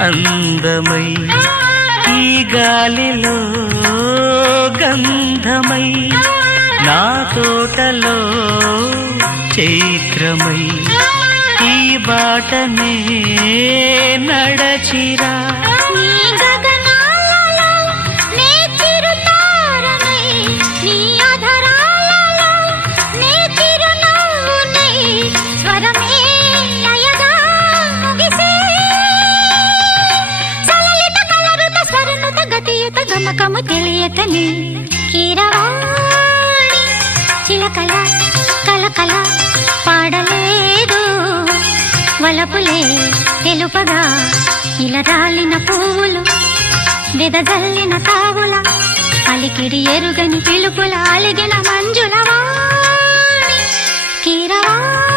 అందమై ఈ గాలిలో గంధమై నా తోటలో చైత్రమై ఈ బాటనే నడచిరా గమకము తెలియతని కీరవాణి చిలకల కలకల పాడలేదు వలపులే తెలుపగా ఇలా రాలిన పువ్వులు వెదజల్లిన తావుల అలికిడి ఎరుగని పిలుపుల అలిగిన మంజుల వాణి కీరవాణి